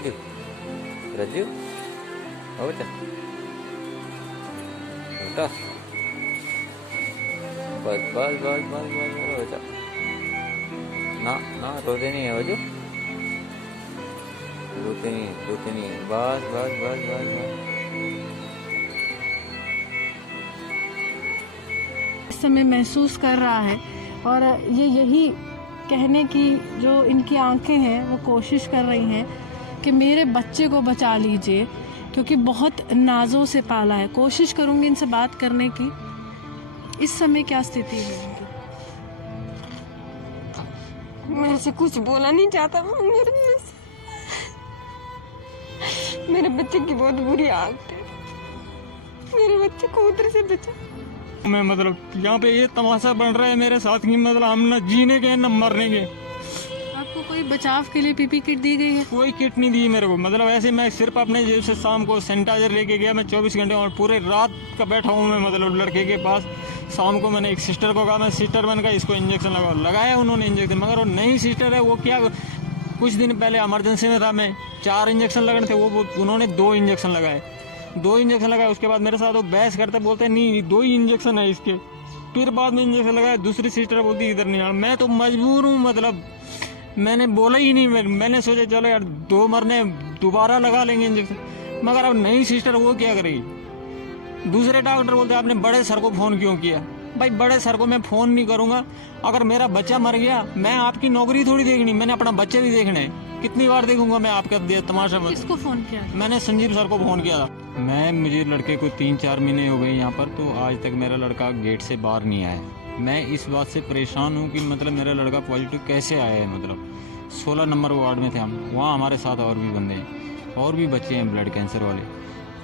रज्जू रज्जू हो बेटा बेटा बस बस बस बस बस बेटा ना ना रोते नहीं है रज्जू रोते नहीं है बस बस बस बस बस इस समय महसूस कर रहा है और ये यही कहने की जो इनकी आंखें हैं वो कोशिश कर रही हैं कि मेरे बच्चे को बचा लीजिए, क्योंकि बहुत नाजों से पाला है। कोशिश करूंगी इनसे बात करने की। इस समय क्या स्थिति है इनकी? मेरे से कुछ बोला नहीं चाहता। मेरे बच्चे की बहुत बुरी हालत है। मेरे बच्चे को उधर से बचा। मैं मतलब यहाँ पे ये तमाशा बन रहा है मेरे साथ की, मतलब हम न जीने के न मरने के। आपको कोई बचाव के लिए पीपी किट दी गई है? कोई किट नहीं दी मेरे को। मतलब ऐसे मैं सिर्फ अपने जेब से शाम को सैनिटाइजर लेके गया। मैं 24 घंटे और पूरे रात का बैठा हूँ मैं मतलब लड़के के पास। शाम को मैंने एक सिस्टर को कहा, मैं सिस्टर बन का इसको इंजेक्शन लगाया उन्होंने इंजेक्शन, मगर वो नई सिस्टर है। वो क्या कुछ दिन पहले इमरजेंसी में था, मैं 4 इंजेक्शन लगाने थे, वो उन्होंने 2 इंजेक्शन लगाए। 2 इंजेक्शन लगाए, उसके बाद मेरे साथ वो बहस करते, बोलते नहीं 2 ही इंजेक्शन है इसके। फिर बाद में इंजेक्शन लगाया, दूसरी सिस्टर बोलती इधर नहीं आना। मैं तो मजबूर हूँ, मतलब मैंने बोला ही नहीं। मैंने सोचा चलो यार 2 मरने दोबारा लगा लेंगे इंजेक्शन, मगर अब नई सिस्टर वो क्या करेगी। दूसरे डॉक्टर बोलते आपने बड़े सर को फ़ोन क्यों किया। भाई बड़े सर को मैं फ़ोन नहीं करूँगा। अगर मेरा बच्चा मर गया, मैं आपकी नौकरी थोड़ी देखनी, मैंने अपना बच्चे भी देखने हैं। कितनी बार देखूंगा मैं आपका तमाशा। किसको फोन किया? मैंने संजीव सर को फ़ोन किया था। मुझे लड़के को 3-4 महीने हो गए यहाँ पर, तो आज तक मेरा लड़का गेट से बाहर नहीं आया। मैं इस बात से परेशान हूँ कि मतलब मेरा लड़का पॉजिटिव कैसे आया है। मतलब 16 नंबर वार्ड में थे हम, वहाँ हमारे साथ और भी बंदे हैं और भी बच्चे हैं ब्लड कैंसर वाले।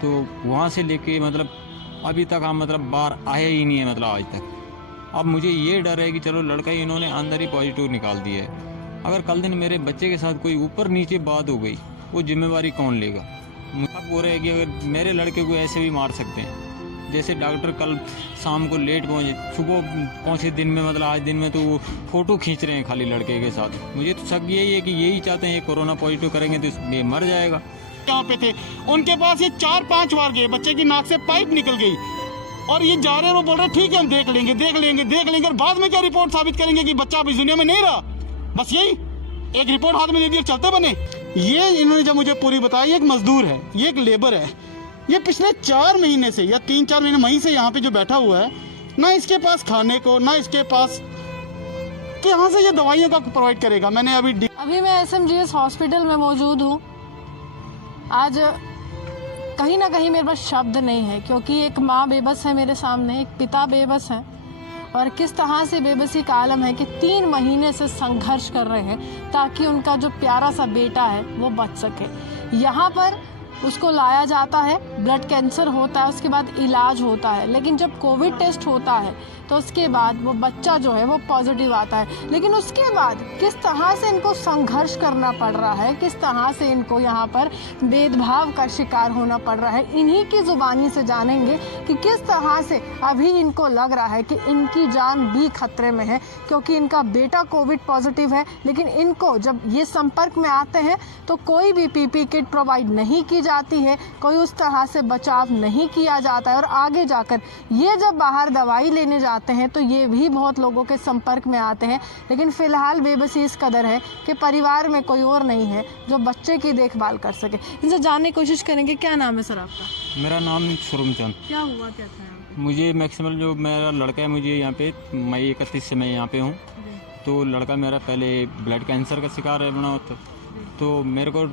तो वहाँ से लेके मतलब अभी तक हम मतलब बाहर आया ही नहीं है, मतलब आज तक। अब मुझे ये डर है कि चलो लड़का ही इन्होंने अंदर ही पॉजिटिव निकाल दिया है। अगर कल दिन मेरे बच्चे के साथ कोई ऊपर नीचे बात हो गई, वो जिम्मेवारी कौन लेगा। अब बोल रहे हैं कि अगर मेरे लड़के को ऐसे भी मार सकते हैं। जैसे डॉक्टर कल शाम को लेट पहुँचे, सुबह पहुँचे दिन में, मतलब आज दिन में तो वो फ़ोटो खींच रहे हैं खाली लड़के के साथ। मुझे तो शक यही है कि यही चाहते हैं ये कोरोना पॉजिटिव करेंगे तो ये मर जाएगा। यहाँ पे थे, उनके पास ये 4-5 बार गए, बच्चे की नाक से पाइप निकल गई और ये जा रहे हैं। वो बोल रहे ठीक है हम देख लेंगे और बाद में क्या रिपोर्ट साबित करेंगे कि बच्चा अब इस दुनिया में नहीं रहा। बस यही एक रिपोर्ट हाथ में दे दी, चलते बने। ये इन्होंने जब मुझे पूरी बताई, एक मजदूर है, ये एक लेबर है, ये पिछले 4 महीने से या 3-4 महीने मई से यहाँ पे जो बैठा हुआ है, ना इसके पास खाने को, ना इसके पास कि यहाँ से ये दवाइयों का प्रोवाइड करेगा। मैंने अभी मैं SMGS हॉस्पिटल में मौजूद हूँ। आज कहीं ना कहीं मेरे पास शब्द नहीं है, क्योंकि एक माँ बेबस है मेरे सामने, एक पिता बेबस है, और किस तरह से बेबसी का आलम है कि 3 महीने से संघर्ष कर रहे हैं ताकि उनका जो प्यारा सा बेटा है वो बच सके। यहाँ पर उसको लाया जाता है, ब्लड कैंसर होता है, उसके बाद इलाज होता है, लेकिन जब कोविड टेस्ट होता है तो उसके बाद वो बच्चा जो है वो पॉजिटिव आता है। लेकिन उसके बाद किस तरह से इनको संघर्ष करना पड़ रहा है, किस तरह से इनको यहाँ पर भेदभाव का शिकार होना पड़ रहा है, इन्हीं की ज़ुबानी से जानेंगे कि किस तरह से अभी इनको लग रहा है कि इनकी जान भी खतरे में है, क्योंकि इनका बेटा कोविड पॉजिटिव है। लेकिन इनको जब ये संपर्क में आते हैं तो कोई भी पीपी किट प्रोवाइड नहीं की जाती है, कोई उस तरह से बचाव नहीं किया जाता है, और आगे जाकर ये जब बाहर दवाई लेने जाते हैं तो ये भी बहुत लोगों के संपर्क में आते हैं। लेकिन फ़िलहाल बेबसी इस कदर है कि परिवार में कोई और नहीं है जो बच्चे की देखभाल कर सके। इनसे जानने की कोशिश करेंगे। क्या नाम है सर आपका? मेरा नाम सुरमचंद। क्या हुआ, क्या था यहाँ पे? मुझे मैक्सिमम जो मेरा लड़का है, मुझे यहाँ पे मई 31 से मैं यहाँ पे हूँ। तो लड़का मेरा पहले ब्लड कैंसर का शिकार है बना होता, तो मेरे को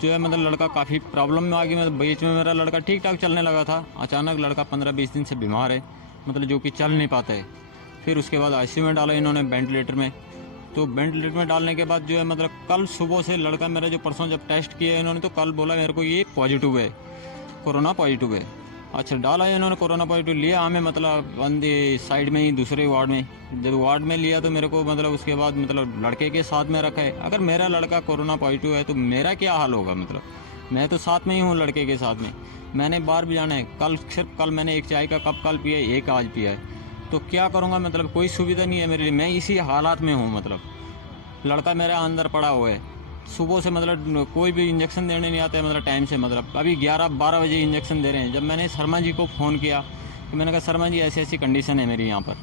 जो है मतलब लड़का काफ़ी प्रॉब्लम में आ गया। मतलब बीच में मेरा लड़का ठीक ठाक चलने लगा था, अचानक लड़का 15-20 दिन से बीमार है, मतलब जो कि चल नहीं पाता है। फिर उसके बाद ICU में डाला इन्होंने, वेंटिलेटर में। तो वेंटिलेटर में डालने के बाद जो है मतलब कल सुबह से लड़का मेरा जो परसों जब टेस्ट किया इन्होंने, तो कल बोला मेरे को ये पॉजिटिव है, कोरोना पॉजिटिव है। अच्छा डाला है इन्होंने, कोरोना पॉजिटिव लिया हमें मतलब बंदे साइड में ही दूसरे वार्ड में। जब वार्ड में लिया तो मेरे को मतलब उसके बाद मतलब लड़के के साथ में रखा है। अगर मेरा लड़का कोरोना पॉजिटिव है तो मेरा क्या हाल होगा। मतलब मैं तो साथ में ही हूँ लड़के के साथ में, मैंने बाहर भी जाना है। कल सिर्फ कल मैंने एक चाय का कप कल पिया है, एक आज पिया है, तो क्या करूँगा। मतलब कोई सुविधा नहीं है मेरे लिए, मैं इसी हालात में हूँ। मतलब लड़का मेरा अंदर पड़ा हुआ है, सुबह से मतलब कोई भी इंजेक्शन देने नहीं आता है, मतलब टाइम से, मतलब अभी 11-12 बजे इंजेक्शन दे रहे हैं। जब मैंने शर्मा जी को फ़ोन किया तो मैंने कहा शर्मा जी ऐसी ऐसी कंडीशन है मेरी यहाँ पर,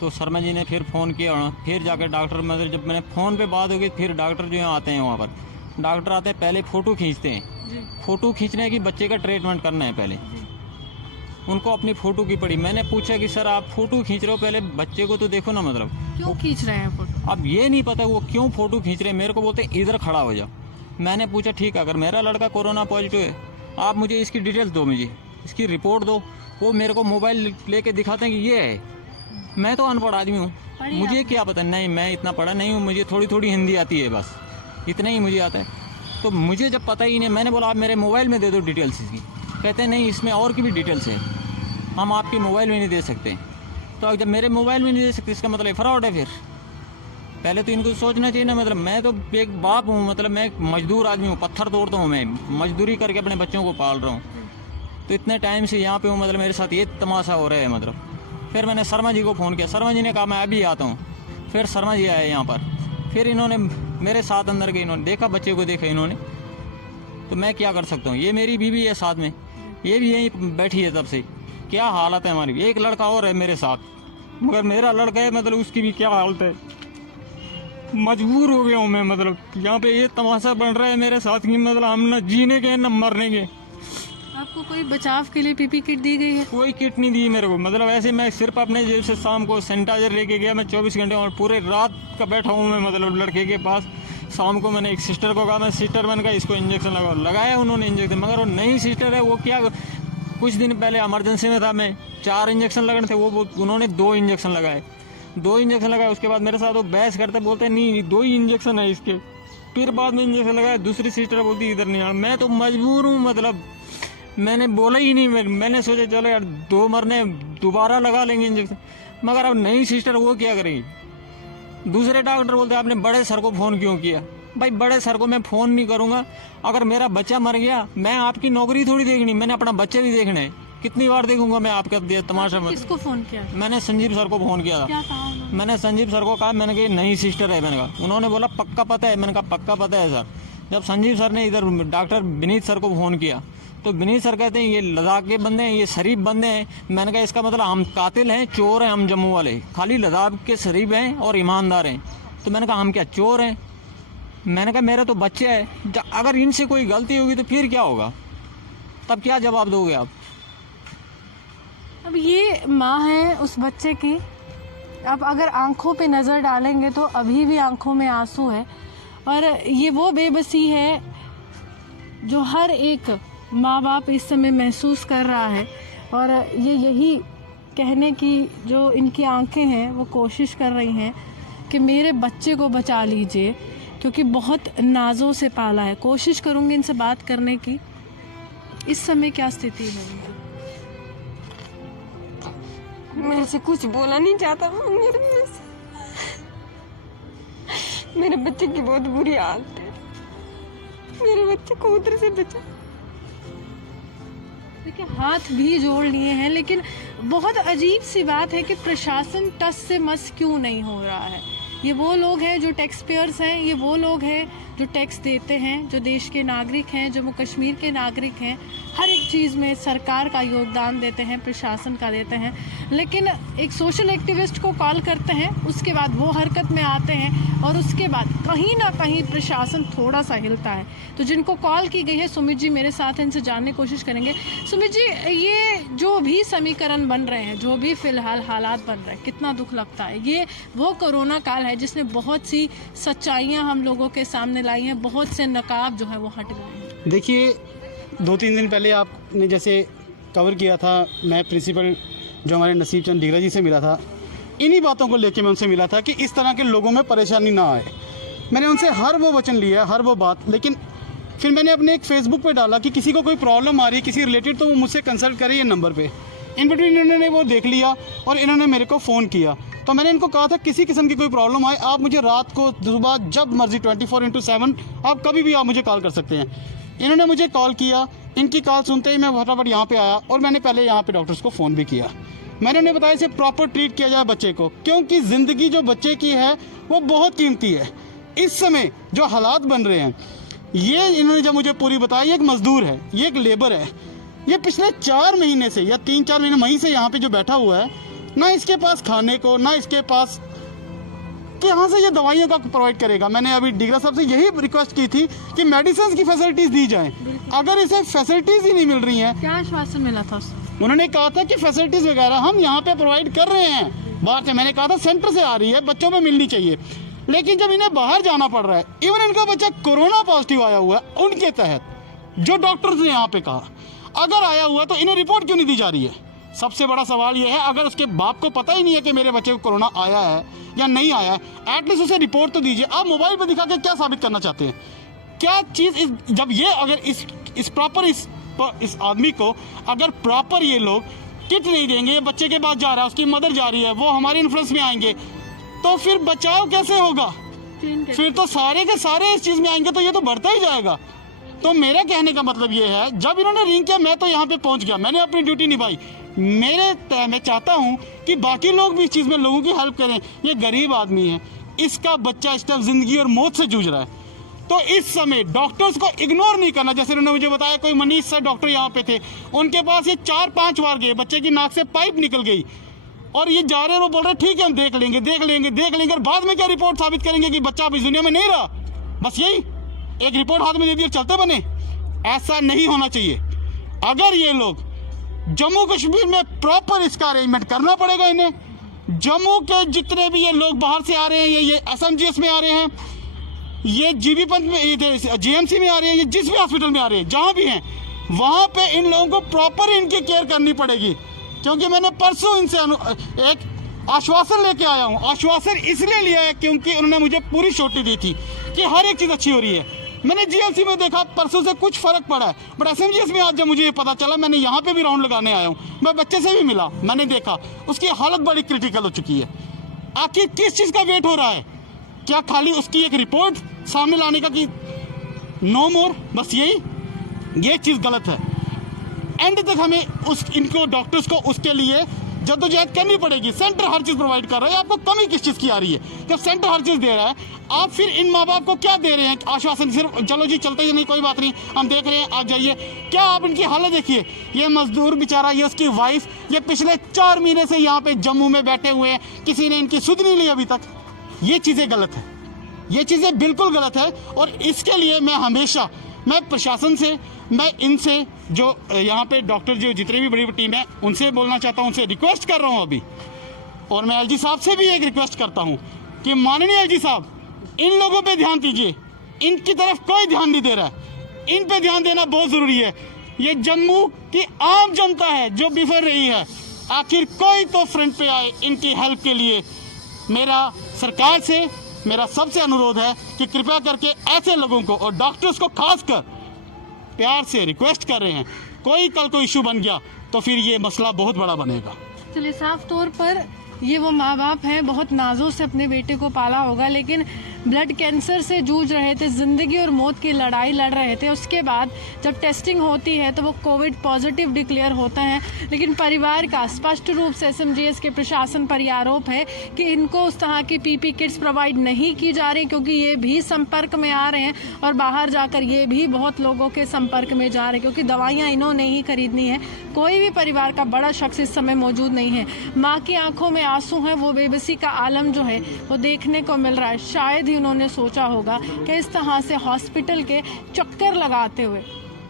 तो शर्मा जी ने फिर फ़ोन किया और फिर जाकर डॉक्टर, मतलब जब मैंने फ़ोन पे बात होगी फिर डॉक्टर जो यहाँ आते हैं, वहाँ पर डॉक्टर आते हैं, पहले फ़ोटो खींचते हैं। फ़ोटो खींचने की बच्चे का ट्रीटमेंट करना है पहले, उनको अपनी फ़ोटो की पड़ी। मैंने पूछा कि सर आप फ़ोटो खींच रहे हो, पहले बच्चे को तो देखो ना, मतलब क्यों खींच रहे हैं फोटो? अब ये नहीं पता वो क्यों फ़ोटो खींच रहे हैं। मेरे को बोलते इधर खड़ा हो जा। मैंने पूछा ठीक है, अगर मेरा लड़का कोरोना पॉजिटिव है आप मुझे इसकी डिटेल्स दो, मुझे इसकी रिपोर्ट दो। वो मेरे को मोबाइल लेके दिखाते हैं कि ये है। मैं तो अनपढ़ आदमी हूँ, मुझे क्या पता। नहीं, मैं इतना पढ़ा नहीं हूँ, मुझे थोड़ी थोड़ी हिंदी आती है, बस इतना ही मुझे आता है। तो मुझे जब पता ही नहीं, मैंने बोला आप मेरे मोबाइल में दे दो डिटेल्स इसकी। कहते हैं नहीं, इसमें और की भी डिटेल्स है, हम आपके मोबाइल में नहीं दे सकते। तो जब मेरे मोबाइल में नहीं दे सकते इसका मतलब फ्रॉड है। फिर पहले तो इनको सोचना चाहिए ना, मतलब मैं तो एक बाप हूँ, मतलब मैं एक मजदूर आदमी हूँ, पत्थर तोड़ता हूँ, मैं मजदूरी करके अपने बच्चों को पाल रहा हूँ। तो इतने टाइम से यहाँ पे हूँ, मतलब मेरे साथ ये तमाशा हो रहा है। मतलब फिर मैंने शर्मा जी को फ़ोन किया, शर्मा जी ने कहा मैं अभी आता हूँ। फिर शर्मा जी आए यहाँ पर, फिर इन्होंने मेरे साथ अंदर गए, इन्होंने देखा बच्चे को, देखा इन्होंने। तो मैं क्या कर सकता हूँ, ये मेरी बीवी है साथ में, ये भी यहीं बैठी है तब से। क्या हालत है हमारी। एक लड़का और है मेरे साथ, मगर मेरा लड़का है, मतलब उसकी भी क्या हालत है। मजबूर हो गया हूँ मैं, मतलब यहाँ पे ये तमाशा बन रहा है मेरे साथ की, मतलब हम न जीने के न मरने के। आपको कोई बचाव के लिए पीपी किट दी गई है? कोई किट नहीं दी मेरे को, मतलब ऐसे मैं सिर्फ अपने जेब से शाम को सैनिटाइजर लेके गया। मैं 24 घंटे और पूरे रात का बैठा हूँ मैं, मतलब लड़के के पास। शाम को मैंने एक सिस्टर को कहा, मैं सिस्टर बन गया, इसको इंजेक्शन लगाया उन्होंने इंजेक्शन, मगर वो नई सिस्टर है, वो क्या कुछ दिन पहले इमरजेंसी में था, मैं 4 इंजेक्शन लगाने थे, वो उन्होंने 2 इंजेक्शन लगाए। 2 इंजेक्शन लगाए, उसके बाद मेरे साथ वो बहस करते, बोलते नहीं 2 ही इंजेक्शन है इसके। फिर बाद में इंजेक्शन लगाया, दूसरी सिस्टर बोलती इधर नहीं आना। मैं तो मजबूर हूँ, मतलब मैंने बोला ही नहीं। मैंने सोचा चलो यार 2 मरने दोबारा लगा लेंगे इंजेक्शन, मगर अब नई सिस्टर वो क्या करेगी। दूसरे डॉक्टर बोलते आपने बड़े सर को फ़ोन क्यों किया। भाई बड़े सर को मैं फ़ोन नहीं करूँगा, अगर मेरा बच्चा मर गया मैं आपकी नौकरी थोड़ी देखनी, मैंने अपना बच्चे भी देखना है। कितनी बार देखूंगा मैं आपका तमाशा। किसको फ़ोन किया? मैंने संजीव सर को फ़ोन किया था। क्या कहा उन्होंने? मैंने संजीव सर को कहा, मैंने कहा नई सिस्टर है, मैंने कहा। उन्होंने बोला पक्का पता है, मैंने कहा पक्का पता है सर। जब संजीव सर ने इधर डॉक्टर विनीत सर को फ़ोन किया तो विनीत सर कहते हैं ये लद्दाख के बंदे हैं, ये शरीफ बंदे हैं। मैंने कहा इसका मतलब हम कातिल हैं, चोर हैं, हम जम्मू वाले, खाली लद्दाख के शरीफ हैं और ईमानदार हैं। तो मैंने कहा हम क्या चोर हैं। मैंने कहा मेरा तो बच्चा है, अगर इनसे कोई गलती होगी तो फिर क्या होगा, तब क्या जवाब दोगे आप। अब ये माँ है उस बच्चे की, अब अगर आंखों पे नज़र डालेंगे तो अभी भी आंखों में आंसू है। और ये वो बेबसी है जो हर एक माँ बाप इस समय महसूस कर रहा है। और ये यही कहने की जो इनकी आंखें हैं वो कोशिश कर रही हैं कि मेरे बच्चे को बचा लीजिए, क्योंकि बहुत नाजों से पाला है। कोशिश करूँगी इनसे बात करने की। इस समय क्या स्थिति है इनकी? मेरे से कुछ बोला नहीं जाता। मेरे बच्चे की बहुत बुरी हालत है, मेरे बच्चे को उधर से बचा। देखिए हाथ भी जोड़ लिए हैं, लेकिन बहुत अजीब सी बात है कि प्रशासन टस से मस क्यों नहीं हो रहा है। ये वो लोग हैं जो टैक्स पेयर्स हैं, ये वो लोग हैं जो टैक्स देते हैं, जो देश के नागरिक हैं, जम्मू कश्मीर के नागरिक हैं। हर एक चीज़ में सरकार का योगदान देते हैं, प्रशासन का देते हैं। लेकिन एक सोशल एक्टिविस्ट को कॉल करते हैं, उसके बाद वो हरकत में आते हैं और उसके बाद कहीं ना कहीं प्रशासन थोड़ा सा हिलता है। तो जिनको कॉल की गई है, सुमित जी मेरे साथ हैं, इनसे जानने की कोशिश करेंगे। सुमित जी, ये जो भी समीकरण बन रहे हैं, जो भी फिलहाल हालात बन रहे हैं, कितना दुख लगता है। ये वो कोरोना काल है जिसने बहुत सी सच्चाइयाँ हम लोगों के सामने लाई हैं, बहुत से नकाब जो है वो हट गए हैं। देखिए 2-3 दिन पहले आपने जैसे कवर किया था, मैं प्रिंसिपल जो हमारे नसीब चंद डीगरा जी से मिला था, इन्हीं बातों को लेके मैं उनसे मिला था कि इस तरह के लोगों में परेशानी ना आए। मैंने उनसे हर वो वचन लिया, हर वो बात, लेकिन फिर मैंने अपने एक फेसबुक पे डाला कि किसी को कोई प्रॉब्लम आ रही है किसी रिलेटेड, तो वो मुझसे कंसल्ट करे ये नंबर पे। इन बिटवीन इन्होंने वो देख लिया और इन्होंने मेरे को फ़ोन किया। तो मैंने इनको कहा था किसी किस्म की कोई प्रॉब्लम आए आप मुझे रात को सुबह जब मर्जी 24/7 आप कभी भी आप मुझे कॉल कर सकते हैं। इन्होंने मुझे कॉल किया, इनकी कॉल सुनते ही मैं फटाफट यहाँ पे आया और मैंने पहले यहाँ पे डॉक्टर्स को फ़ोन भी किया। मैंने उन्हें बताया इसे प्रॉपर ट्रीट किया जाए बच्चे को, क्योंकि ज़िंदगी जो बच्चे की है वो बहुत कीमती है। इस समय जो हालात बन रहे हैं, ये इन्होंने जब मुझे पूरी बताई, एक मजदूर है, ये एक लेबर है, ये पिछले 4 महीने से या 3-4 महीने वहीं से यहाँ पे जो बैठा हुआ है, ना इसके पास खाने को, ना इसके पास कि यहाँ से ये दवाइयों का प्रोवाइड करेगा। मैंने अभी डिग्रा साहब से यही रिक्वेस्ट की थी कि मेडिसिन की फैसिलिटीज दी जाए। अगर इसे फैसिलिटीज ही नहीं मिल रही हैं, क्या आश्वासन मिला था उससे? उन्होंने कहा था कि फैसिलिटीज वगैरह हम यहाँ पे प्रोवाइड कर रहे हैं बाहर से। मैंने कहा था सेंटर से आ रही है, बच्चों में मिलनी चाहिए, लेकिन जब इन्हें बाहर जाना पड़ रहा है, इवन इनका बच्चा कोरोना पॉजिटिव आया हुआ है, उनके तहत जो डॉक्टर्स ने यहाँ पे कहा, अगर आया हुआ तो इन्हें रिपोर्ट क्यों नहीं दी जा रही है? सबसे बड़ा सवाल यह है, अगर उसके बाप को पता ही नहीं है कि मेरे बच्चे को कोरोना आया है या नहीं आया है, एटलीस्ट उसे रिपोर्ट तो दीजिए। आप मोबाइल पर दिखा के क्या साबित करना चाहते हैं? क्या चीज़ जब ये अगर इस प्रॉपर इस आदमी को अगर प्रॉपर ये लोग किट नहीं देंगे, ये बच्चे के पास जा रहा है, उसकी मदर जा रही है, वो हमारे इन्फ्लुएंस में आएंगे, तो फिर बचाव कैसे होगा? फिर तो सारे के सारे इस चीज़ में आएंगे, तो ये तो बढ़ता ही जाएगा। तो मेरा कहने का मतलब ये है, जब इन्होंने रिंग किया, मैं तो यहाँ पे पहुँच गया, मैंने अपनी ड्यूटी निभाई। मैं चाहता हूँ कि बाकी लोग भी इस चीज़ में लोगों की हेल्प करें। ये गरीब आदमी है, इसका बच्चा इस टाइम जिंदगी और मौत से जूझ रहा है, तो इस समय डॉक्टर्स को इग्नोर नहीं करना। जैसे उन्होंने मुझे बताया, कोई मनीष सर डॉक्टर यहाँ पे थे, उनके पास ये 4-5 बार गए, बच्चे की नाक से पाइप निकल गई, और ये जा रहे हैं, वो बोल रहे ठीक है हम देख लेंगे, और बाद में क्या रिपोर्ट साबित करेंगे कि बच्चा अब इस दुनिया में नहीं रहा? बस यही एक रिपोर्ट हाथ में दे दी चलते बने। ऐसा नहीं होना चाहिए। अगर ये लोग जम्मू कश्मीर में प्रॉपर इसका अरेंजमेंट करना पड़ेगा इन्हें। जम्मू के जितने भी ये लोग बाहर से आ रहे हैं, ये SMGS में आ रहे हैं, ये जीबी पंत में, GMC में आ रहे हैं, ये जिस भी हॉस्पिटल में आ रहे हैं, जहाँ भी हैं, वहाँ पे इन लोगों को प्रॉपर इनकी केयर करनी पड़ेगी। क्योंकि मैंने परसों इनसे एक आश्वासन लेके आया हूँ। आश्वासन इसलिए लिया है क्योंकि उन्होंने मुझे पूरी छोटी दी थी कि हर एक चीज़ अच्छी हो रही है। मैंने GLC में देखा परसों से कुछ फर्क पड़ा है, बट SMGS में आज जब मुझे ये पता चला, मैंने यहाँ पे भी राउंड लगाने आया हूँ, मैं बच्चे से भी मिला, मैंने देखा उसकी हालत बड़ी क्रिटिकल हो चुकी है। आखिर किस चीज़ का वेट हो रहा है? क्या खाली उसकी एक रिपोर्ट सामने लाने का कि नो मोर, बस यही? ये चीज़ गलत है। एंड तक हमें इनको डॉक्टर्स को उसके लिए जद्दोजहद करनी पड़ेगी। सेंटर हर चीज़ प्रोवाइड कर रहा है, आपको कमी किस चीज़ की आ रही है? जब सेंटर हर चीज़ दे रहा है, आप फिर इन माँ बाप को क्या दे रहे हैं? आश्वासन सिर्फ चलो जी चलते ही नहीं, कोई बात नहीं, हम देख रहे हैं, आप जाइए। क्या आप इनकी हालत देखिए। ये मजदूर बेचारा, ये उसकी वाइफ, ये पिछले 4 महीने से यहाँ पे जम्मू में बैठे हुए हैं, किसी ने इनकी सुध नहीं ली अभी तक। ये चीज़ें गलत है, ये चीज़ें बिल्कुल गलत है। और इसके लिए मैं प्रशासन से, मैं इनसे जो यहाँ पे डॉक्टर जो जितनी भी बड़ी टीम है, उनसे बोलना चाहता हूँ, उनसे रिक्वेस्ट कर रहा हूँ अभी। और मैं LG साहब से भी एक रिक्वेस्ट करता हूँ कि माननीय LG साहब, इन लोगों पे ध्यान दीजिए। इनकी तरफ कोई ध्यान नहीं दे रहा है, इन पे ध्यान देना बहुत ज़रूरी है। ये जम्मू की आम जनता है जो बिफर रही है, आखिर कोई तो फ्रंट पे आए इनकी हेल्प के लिए। मेरा सरकार से मेरा सबसे अनुरोध है कि कृपया करके ऐसे लोगों को, और डॉक्टर्स को खासकर प्यार से रिक्वेस्ट कर रहे हैं, कोई कल को इशू बन गया तो फिर ये मसला बहुत बड़ा बनेगा। चलिए, साफ तौर पर ये वो माँ बाप हैं, बहुत नाजों से अपने बेटे को पाला होगा, लेकिन ब्लड कैंसर से जूझ रहे थे, ज़िंदगी और मौत की लड़ाई लड़ रहे थे। उसके बाद जब टेस्टिंग होती है तो वो कोविड पॉजिटिव डिक्लेयर होते हैं। लेकिन परिवार का स्पष्ट रूप से SMGS के प्रशासन पर यह आरोप है कि इनको उस तरह की PP किट्स प्रोवाइड नहीं की जा रही, क्योंकि ये भी संपर्क में आ रहे हैं और बाहर जाकर ये भी बहुत लोगों के संपर्क में जा रहे हैं, क्योंकि दवाइयाँ इन्होंने ही खरीदनी है। कोई भी परिवार का बड़ा शख्स इस समय मौजूद नहीं है। माँ की आंखों में आंसू हैं, वो बेबसी का आलम जो है वो देखने को मिल रहा है। शायद ही उन्होंने सोचा होगा कि इस तरह से हॉस्पिटल के चक्कर लगाते हुए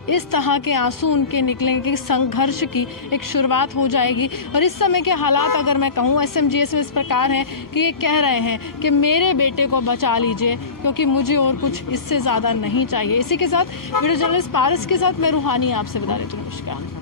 इस तरह के आंसू उनके निकलेंगे कि संघर्ष की एक शुरुआत हो जाएगी। और इस समय के हालात अगर मैं कहूँ SMGS में इस प्रकार हैं कि ये कह रहे हैं कि मेरे बेटे को बचा लीजिए, क्योंकि मुझे और कुछ इससे ज़्यादा नहीं चाहिए। इसी के साथ वीडियो जर्नलिस्ट पारस के साथ मैं रूहानी आपसे विदा लेती हूँ। नमस्कार।